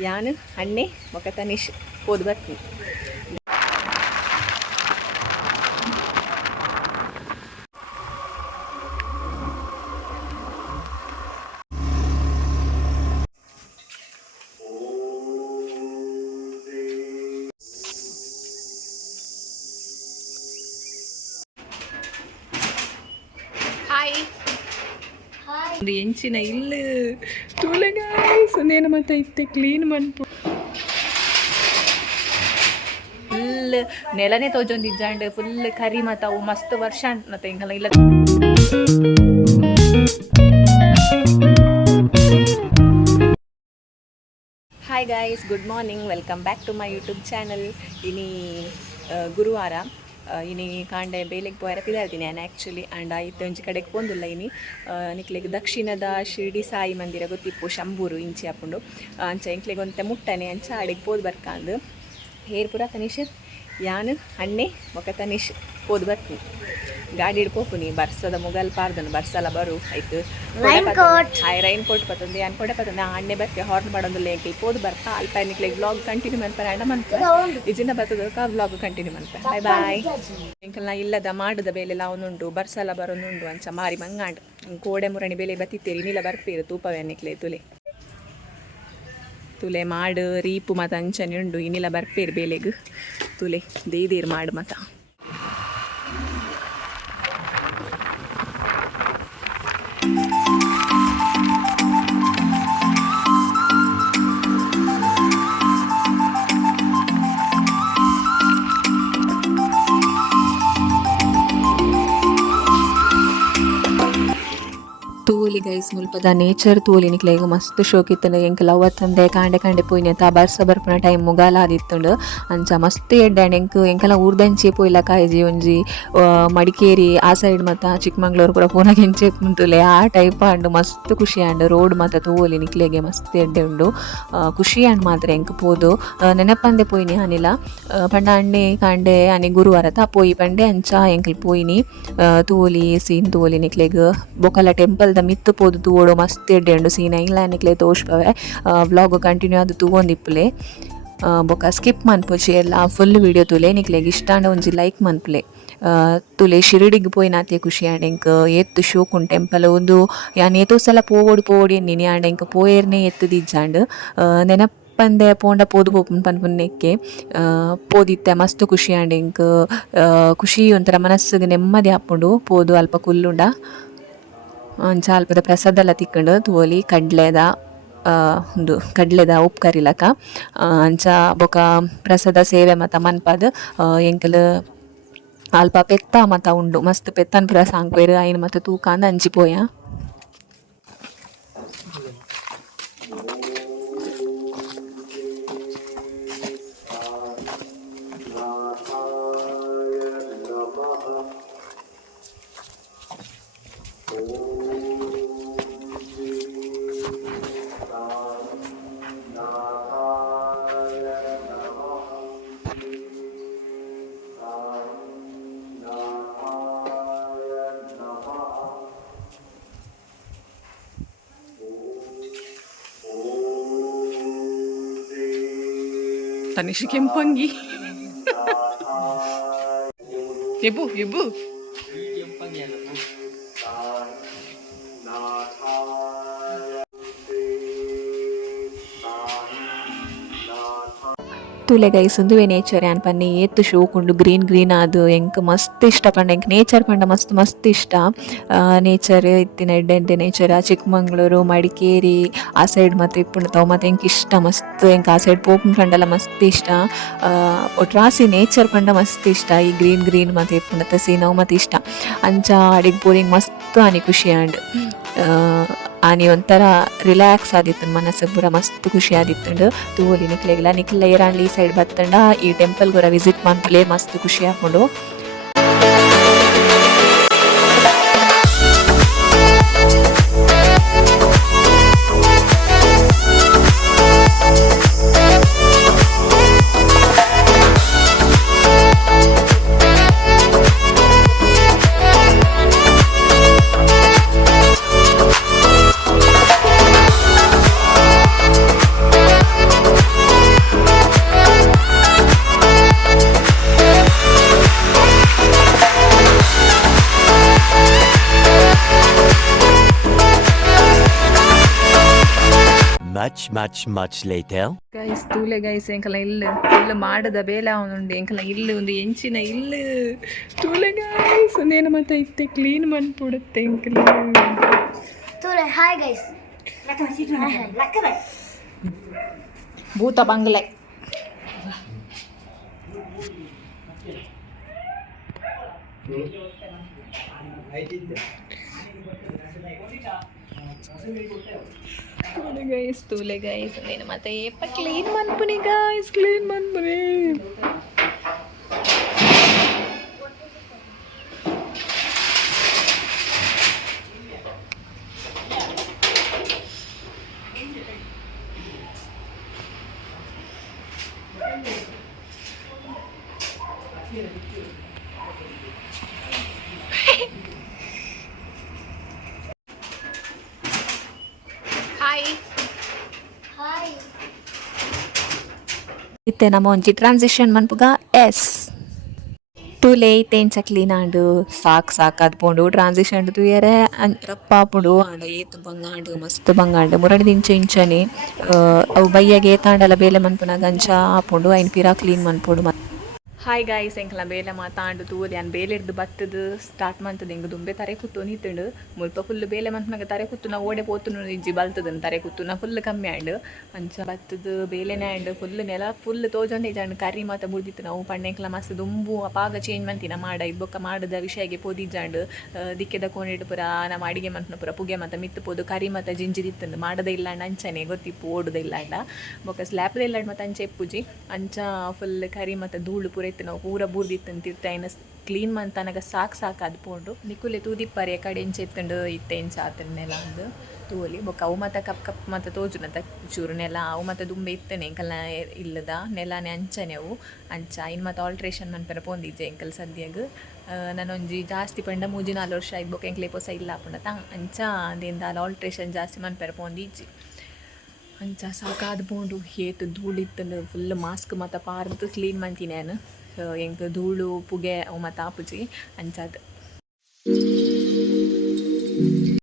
ಯಾನು ಅಣ್ಣೆ ಮೊಕ ತನೀಶ್ ಒಂದು ಎಂಚಿನ ಇಲ್ಲ. ತುಳಗಾಯ್ಸ್ ಒಂದೇನು ಮತ್ತೆ ಇತ್ತೆ ಕ್ಲೀನ್ ಮಾಡ್ಪು ಫುಲ್ ನೆಲನೇ ತೋಜೊಂದು ಇಜ್ಜಾಂಡ್ ಫುಲ್ ಕರಿ ಮತ್ತ ಅವು ಮಸ್ತ್ ವರ್ಷ ಮತ್ತೆ ಹಿಂಗಲ್ಲ ಇಲ್ಲ. Hi guys good morning welcome back to my YouTube channel ಇನಿ ಆ, ಕಾಂಡೆ ಬೇಲೆಗೆ ಪೋಯರ ಪಿದಾರ್ತೀನಿ ನಾನು ಆ್ಯಕ್ಚುಲಿ ಆ್ಯಂಡ್ ಆಯ್ತು ಒಂಜಿ ಕಡೆಗೆ ಪೋಂದುಲ್ಲ ಇನಿ. ನಿಕ್ಲೆಗ್ ದಕ್ಷಿಣದ ಶಿರ್ಡಿ ಸಾಯಿ ಮಂದಿರ ಗೊತ್ತಿಪ್ಪು, ಶಂಭೂರು ಇಂಚಿ ಹಾಕೊಂಡು ಅಂಚ ಇಂಕ್ಲೆಗ್ ಒಂತೆ ಮುಟ್ಟನೆ, ಅಂಚ ಅಡಿಗೆ ಪೋದು ಬರ್ಕಾಂದು. ಹೇರ್ ಪುರ ತನೀಶ್ ಯಾನ್ ಅಣ್ಣೆ ಮೊಕ ತನೀಶ್ ಪೋದು ಬರ್ತಿ ಗಾಡಿ ಹಿಡ್ಕೋಪುನಿ ಬರ್ಸದ ಮುಗಲ್ ಪಾರ್ದನು ಬರ್ಸಲ ಬರು. ಆಯ್ತು. ಹಾಯ್ ರೈನ್ ಕೋಟ್ ಪತ್ತೊಂದು. ಯಾನ್ ಕೊಡೆ ಪತ್ತೊಂದು? ಅಣ್ಣೆ ಬರ್ತೆ ಹಾರ್ನ್ ಮಾಡೋದು ಲೇಂಕಿ ಹೋದ್ ಬರ್ತಾ. ಅಲ್ಪ ನಿಕ್ಲೆ ಬ್ಲಾಗ್ ಕಂಟಿನ್ಯೂ ಮಾಡ್ತಾರೆ ಅಣ್ಣ ಮನ್ಪ ಇಜಿನ ಬರ್ತದ ವ್ಲಾಗ್ ಕಂಟಿನ್ಯೂ ಮನ್ಪ ಬಾಯ್ ಬಾಯ್ ನಾ ಇಲ್ಲದ ಮಾಡುದ ಬೇಲೆಲ್ಲ ಅವನುಂಡು ಬರ್ಸಲ ಬರೋನುಂಡು ಅಂಚ. ಮಾರಿ ಮಂಗಾಂಡ್. ಕೋಡೆ ಮುರಣಿ ಬೇಲೆ ಬತ್ತಿತ್ತೇರಿ. ನೀಲ ಬರ್ಪೀರು ತೂಪವೇ ನಿಕ್ಲೆ ತುಲೆ. ತುಲೆ ಮಾಡು ರೀಪು ಮತ್ತು ಅಂಚನೆ ಉಂಡು ಇನ್ನಿಲ್ಲ ಬರ್ಪೇರು ಬೇಲೆಗೆ. ತುಲೆ ದೇದೀರ್ ಮಾಡು ಮತ. ತೂಲಿ ಗೈಸ್, ಮುಲ್ಪದ ನೇಚರ್ ತೂಲಿ ನಿಕ್ಲೆಗ್ ಮಸ್ತ್ ಶೋಕ್ ಇತ್ತಂಡ ಎಂಕಲ್ ಅವತ್ತಂದೆ ಕಾಂಡೆ ಕಾಂಡೆ ಪೋಯಿನ ತಾ ಬರ್ಸ ಬರ್ಪುನ ಟೈಮ್ ಮುಗಾಲ ಆದಿತ್ತುಂಡು ಅಂಚ ಮಸ್ತ್ ಎಡ್ಡಾಂಡ್ ಎಂಕ್, ಎಂಕಲ ಊರ್ದಂಚೆ ಪೋಯಿಲ ಕಾಯ್ಜಿ ಒಂಜಿ ಮಡಿಕೇರಿ, ಆ ಸೈಡ್ ಮತ್ತ ಚಿಕ್ಕಮಂಗ್ಳೂರು ಕೂಡ ಪೂನಾಗ ಎಂಚೆ ಉಂಟುಲೆ ಆ ಟೈಪ್ ಅಂಡ್ ಮಸ್ತ್ ಖುಷಿ ಆಂಡು, ರೋಡ್ ಮಾತ ತೂಲಿ ನಿಕ್ಲೆಗೆ ಮಸ್ತ್ ಎಡ್ಡೆ ಉಂಡು ಖುಷಿ ಆಂಡ್ ಮಾತ್ರ ಎಂಕ್ ಪೋದು. ನೆನಪಂದೆ ಪೋಯಿನಿ ಅನಿಲ ಪಂಡ ಅಣ್ಣೆ ಕಾಂಡೆ ಅನಿ ಗುರುವಾರ ತಾ ಪೋಯಿ ಪಂಡೆ ಅಂಚ ಎಂಕಲ್ ಪೋಯಿನಿ. ತೂಲಿ, ಸೀನ್ ತೂಲಿ ನಿಕ್ಲೆಗ್, ಬೊಕಲ ಟೆಂಪಲ್ದ ಮಿತ್ತು ಪೋದು ತೂವೋಡು ಮಸ್ತ್ ಎಡ್ಡೆ ಸೀನ. ಇಲ್ಲ ನಿಕ್ಲೆ ತೋಷ್ಪವೆ ವ್ಲಾಗ್ ಕಂಟಿನ್ಯೂ ಅದು ತೂವೊಂದಿಪ್ಪುಲೆ ಬೊಕ ಸ್ಕಿಪ್ ಮನ್ಪೊಜಿ ಎಲ್ಲ ಫುಲ್ ವಿಡಿಯೋ ತುಲೆ. ನಿಕ್ಲೆಗ್ ಇಷ್ಟ ಅಂಡ ಒಂಜಿ ಲೈಕ್ ಮನ್ಪುಲೆ. ತುಲೆ ಶಿರಡಿಗೆ ಪೋಯಿ ನಾತೆ ಖುಷಿ ಆಂಡೆಂಕ್, ಎತ್ತು ಶೋಕುನ್ ಟೆಂಪಲ್ ಒಂದು ಯಾನ್ ಏತೋ ಸಲ ಪೋವೋಡು ಪೋವೋಡು ಎನ್ನಿನಿ ಆಂಡೆಂಕ್, ಪೋಯರ್ನೆ ಎತ್ತು ದಿಜ್ಜಾಂಡ್ ನೆನಪು ಪಂದೆ ಪೋಂಡ ಪೋದು ಪೋಪುನ್ ಪನ್ಪುನ್ನೆಕ್ಕೆ ಪೋದಿತ್ತೆ ಮಸ್ತ್ ಖುಷಿ ಆಂಡೆಂಕ್ ಖುಷಿ ಒಂಥರ ಮನಸ್ಸಿಗೆ ನೆಮ್ಮದಿ ಹಾಕೊಂಡು ಪೋದು ಅಲ್ಪ ಕುಲ್ಲುಂಡ. ಅಂಚ ಅಲ್ಪದ ಪ್ರಸಾದ ಎಲ್ಲ ತಿಕ್ಕೊಂಡು ತೋಲಿ, ಕಡ್ಲೆದ ಒಂದು ಕಡ್ಲೆದ ಉಪ್ಪು ಕರಿಲಕ ಅಂಚ, ಬೊಕ, ಪ್ರಸಾದ, ಸೇವೆ ಮತ್ತು ಮನ್ಪದ್ ಎಂಕಲ್, ಅಲ್ಪ ಪೆತ್ತ ಮತ ಉಂಡು. ಮಸ್ತ್ ಪೆತ್ತನ್ ಪುರ ಸಾಂಗ್ಪೇರು ಐನ್ ಮತ್ತು ತೂಕ ಅಂದ್ tak nak shikin panggi. Ibu, ibu. Shikin panggi. ತುಲೆ ಗೈಸ್ ಉಂದುವೆ ನೇಚರ್ ಯಾನ್ ಪನ್ನೆ ಏತ್ತು ಶೋಕುಂಡು ಗ್ರೀನ್ ಗ್ರೀನ್ ಆದು ಎಂಕ್ ಮಸ್ತ್ ಇಷ್ಟ ಪಂಡ. ಎಂಕ್ ನೇಚರ್ ಪಂಡ ಮಸ್ತ್ ಮಸ್ತ್ ಇಷ್ಟ. ನೇಚರ್ ಇತ್ತಿನ ಎಡ್ಡೆ ಎಡ್ಡೆ ನೇಚರ್ ಚಿಕ್ಕಮಂಗ್ಳೂರು, ಮಡಿಕೇರಿ, ಆ ಸೈಡ್ ಮತ್ತೆ ಇಪ್ಪುಂಡು ತಾವು ಮತ್ತೆ ಎಂಕ್ ಇಷ್ಟ ಮಸ್ತ್. ಎಂಕ್ ಆ ಸೈಡ್ ಪೋಪುನ್ ಪಂಡಲ ಮಸ್ತ್ ಇಷ್ಟ. ಒಟ್ರಾಸಿ ನೇಚರ್ ಪಂಡ ಮಸ್ತ್ ಇಷ್ಟ. ಈ ಗ್ರೀನ್ ಗ್ರೀನ್ ಮತ್ತೆ ಇಪ್ಪುಂಡು, ತಸಿ ನಾವು ಮತ್ತೆ ಇಷ್ಟ. ಅಂಚ ಅಡಿಗೆ ಪೂರಿಂಗ್ ಮಸ್ತ್ ಆನಿ ಖುಷಿ ಆಂಡ್ ಆನಿ ಒಂಥರ ರಿಲ್ಯಾಕ್ಸ್ ಆದಿತ್ತು ಮನಸ್ಸು ಪೂರ ಮಸ್ತ್ ಖುಷಿ ಆದಿತ್ತುಂಡು ತೂವಲಿ ನಿಕ್ಲೆಗಿಲ್ಲ ನಿಕ್ಲ ಏರಾಂಡ್ಲಿ ಈ ಸೈಡ್ ಬತ್ತಂಡ, ಈ ಟೆಂಪಲ್ ಕೂಡ ವಿಸಿಟ್ ಮಾಡ್ತಲೇ ಮಸ್ತ್ ಖುಷಿ ಹಾಕೊಂಡು Much, much much later guys ತೂಲೆ ಗೈಸ್ ಎಂಕಲ ಇಲ್ಲು ಫುಲ್ ಮಾಡದ ಬೇಲೆ ಅವನುಂಡು. ಎಂಕಲ ಇಲ್ಲು ಒಂದು ಎಂಚಿನ ಇಲ್ಲು. ತೂಲೆ ಗೈಸ್ ನೇನು ಮತ್ತೆ ಇತ್ತೆ ಕ್ಲೀನ್ ಮಾಡ್ಬಿಡುತ್ತೆ ಎಂಕಲ. guys. Hi, hi. ಭೂತ ಬಂಗ್ಲೆ. ತೂಲೆ ಗೈಸ್ ತೂಲೆ ಗೈಸ್ ನೇನು ಮತ್ತೆ ಏಪ ಕ್ಲೀನ್ ಮನ್ಪುನಿ ಗೈಸ್ ಕ್ಲೀನ್ ಮನ್ಪುನಿ ಹಾಯ್ Hi. ಇತ್ತೆ ನಮ್ಮ ಒಂಜಿ ಟ್ರಾನ್ಸಿಷನ್ ಮನ್ಪುಗ ಎಸ್. ತುಲೆ ಇತ್ತೆಂಚ ಕ್ಲೀನ್ ಆಂಡು ಸಾಕ್ ಸಾಕ್ ಅದ್ಪುಂಡು ಟ್ರಾನ್ಸಿಷನ್ ತುಯರೆ ರಪ್ಪ ಆಪುಂಡು ಆಂಡ ಏತು ಬಂಗಾಂಡು ಮಸ್ತ್ ಬಂಗಾಂಡು. ಮುರಡಿ ದಿಂಚ ಇಂಚನೆ ಅವು ಬಯ್ಯಗೆ ಏತಾಂಡಲ ಬೇಲೆ ಮನ್ಪುನಾಗ ಅಂಚ ಆಪುಂಡು ಐನ್ ಪಿರಾ ಕ್ಲೀನ್ ಮನ್ಪುಂಡು. ಹಾಯ್ ಗಾಯ್ಸ್ ಎಂಕಲ ಬೇಲೆ ಮಾತಾಂಡು ತೂರಿ ಅನ್ ಬೇಲೆ ಹಿಡ್ದು ಬತ್ತದು. ಸ್ಟಾರ್ಟ್ ಮಾಡ್ತದೆ ಹಿಂಗೆ ದುಂಬೆ ತರೆ ಕುತ್ತು ನೀತುಂಡು. ಮುಲ್ಪ ಫುಲ್ ಬೇಲೆ ಮಂತ್ನಾಗ ತರೆ ಕುತ್ತು ನಾ ಓಡೆ ಪೋತುನು ಇಜ್ಜಿ ಬಲ್ತದನ್ ತರೆ ಕುತ್ತು. ನಾ ಫುಲ್ ಕಮ್ಮಿ ಆಂಡು. ಅಂಚ ಬತ್ತದು, ಬೇಲೆನೆ ಆಂಡು. ಫುಲ್ ನೆಲ ಫುಲ್ ತೋಜೊಂದೆ ಜಾಂಡು ಕರಿ ಮಾತ ಬುಡ್ದಿತ್ತು ನಾವು. ಪಣ್ಣೆಂಕ್ಲ ಮಸ್ತ್ ದುಂಬು, ಅಪಾಗ ಚೇಂಜ್ ಮಂತಿನ ಮಾಡ. ಇದು ಮಾಡದ ವಿಷಯಗೆ ಪೋದಿಜಾಂಡು ದಿಕ್ಕೆದ ಕೋಣಿಡು ಪುರ ನಮ್ಮ ಅಡಿಗೆ ಮಂತ್ನ ಪುರ ಪುಗೆ ಮತ ಮಿತ್ತು ಪೋದು. ಕರಿ ಮತ ಜಿಂಜಿದಿತ್ತಂದು ಮಾಡದೇ ಇಲ್ಲ ಅಂಚನೆ ಗೊತ್ತಿಪ್ಪು, ಓಡದ ಇಲ್ಲ ಅಂಡ. ಬೊಕ್ಕ ಸ್ಲ್ಯಾಪ್ದ ಇಲ್ಲ ಮತ್ತೆ ಅಂಚೆ ಪೂಜಿ ಅಂಚ ಫುಲ್ ಕರಿ ಮತ್ತು ಧೂಳು ಪೂರ ಇತ್ತು, ನಾವು ಪೂರ ಬೂರ್ದಿತ್ತಂತ ಇರ್ತಾಯಿನ ಕ್ಲೀನ್ ಮಂತನಗ ಸಾಕು ಸಾಕು ಅದ್ಪೋಂಡು ನಿಕುಲೆ ತೂದಿಪ್ಪರೆ ಕಡೆ ಎಂಚೆ ಎತ್ತಂಡು ಇತ್ತೆ ಎಂಚ ಆತನೆಲ್ಲ ಅಂದು ತೂಲಿ ಬೊಕ್ಕ ಅವು ಮತ್ತು ಕಪ್ ಕಪ್ ಮತ್ತು ತೋಜುನ ಚೂರು ನೆಲ ಅವು ಮತ್ತು ದುಂಬೆ ಇತ್ತನೆ ಎಂಕಲ್ನ ಇಲ್ಲದ ನೆಲನೆ ಅಂಚನೆ ಅವು. ಅಂಚ ಇನ್ನು ಮತ್ತು ಆಲ್ಟ್ರೇಷನ್ ಮನ್ಪೆರ ಪೊಂದಿದ್ದೆ ಎಂಕಲ್ ಸದ್ಯಾಗ. ನಾನೊಂಜಿ ಜಾಸ್ತಿ ಪಂಡ ಮೂಜಿ ನಾಲ್ಕು ವರ್ಷ ಆಯ್ತು ಬೊಕ್ಕ ಎಂಕ್ಲೆ ಇಲ್ಲ ಪುಂಡ. ತಾ, ಅಂಚ ಅದೇಂದ ಆಲ್ಟ್ರೇಷನ್ ಜಾಸ್ತಿ ಮನ್ಪೆರ ಪೊಂದಿಜ್ಜಿ. ಅಂಚ ಸಾಕಾದ ಪೋಂಡು ಏತು ಧೂಳಿತ್ತಲು ಫುಲ್ ಮಾಸ್ಕ್ ಮತ್ತು ಪಾರ್ದು ಕ್ಲೀನ್ ಮಂತೀನಿ ನಾನು. ಎಂಕ್ ಧೂಳು ಪುಗೆ ಅವು ಮತ್ತು ಆಪುಜಿ ಅಂಚಾದ